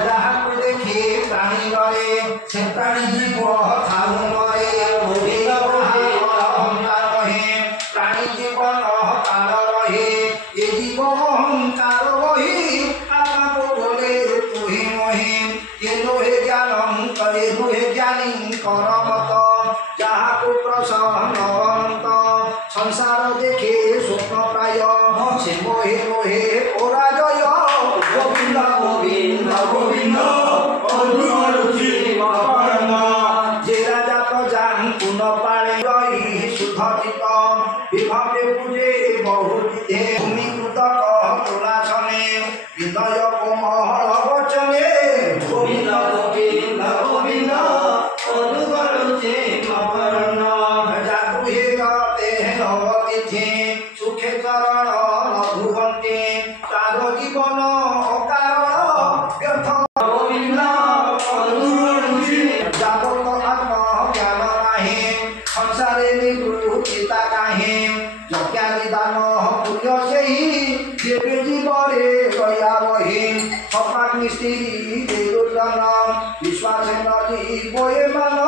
ଯାହାକୁ ଦେଖି ପ୍ରାଣୀ ଡରେ ସେ ପ୍ରାଣୀ ଜୀବ ଥାଉ ମରେ ଅହଙ୍କାର ରହେ ପ୍ରାଣୀ ଜୀବନ କାଳ ରହେ ଏ ଜୀବ ଅହଙ୍କାର ରହି ଆତ୍ମାକୁ ବୋଲେ ତୁହି ମହି ଏ ନୁହେଁ ଜ୍ଞାନ ଏ ନୁହେଁ ଜ୍ଞାନୀଙ୍କର ମତ ଯାହାକୁ ପ୍ରସନ୍ନ ସଂସାର ଦେଖେ ସ୍ୱପ୍ନ ପ୍ରାୟ ସେ ମୋহে ମୋহে ପରାଜୟ ଗୋବିନ୍ଦ ଗୋବିନ୍ଦ ଗୋବିନ୍ଦ যে রাজা প্রজাଙ୍କୁ ন পারে রহি সুধরিত বিভবে পূজে বহু বিধে ভূমি কৃতক তুলাসনে বিনয় কোমল বচনে গোবিন্দ গোবিন্দ গোবিন্দ অনুগরুচে মরণ জাগুহে গতে নবতিথি সুখে চরণ লঘুবন্তে তার জীবন অকারণ ব্যর্থ গোবিন্দ যাবত আত্ম জ্ঞান নাহি সংসারে নিবৃত্তিতা কাহি যজ্ঞাদি দান পুণ্য সেই দেবে জীবরে দয়া বহি সপাগ্নি স্ত্রী দেবজন বিশ্বাসে নদী বয়ে মান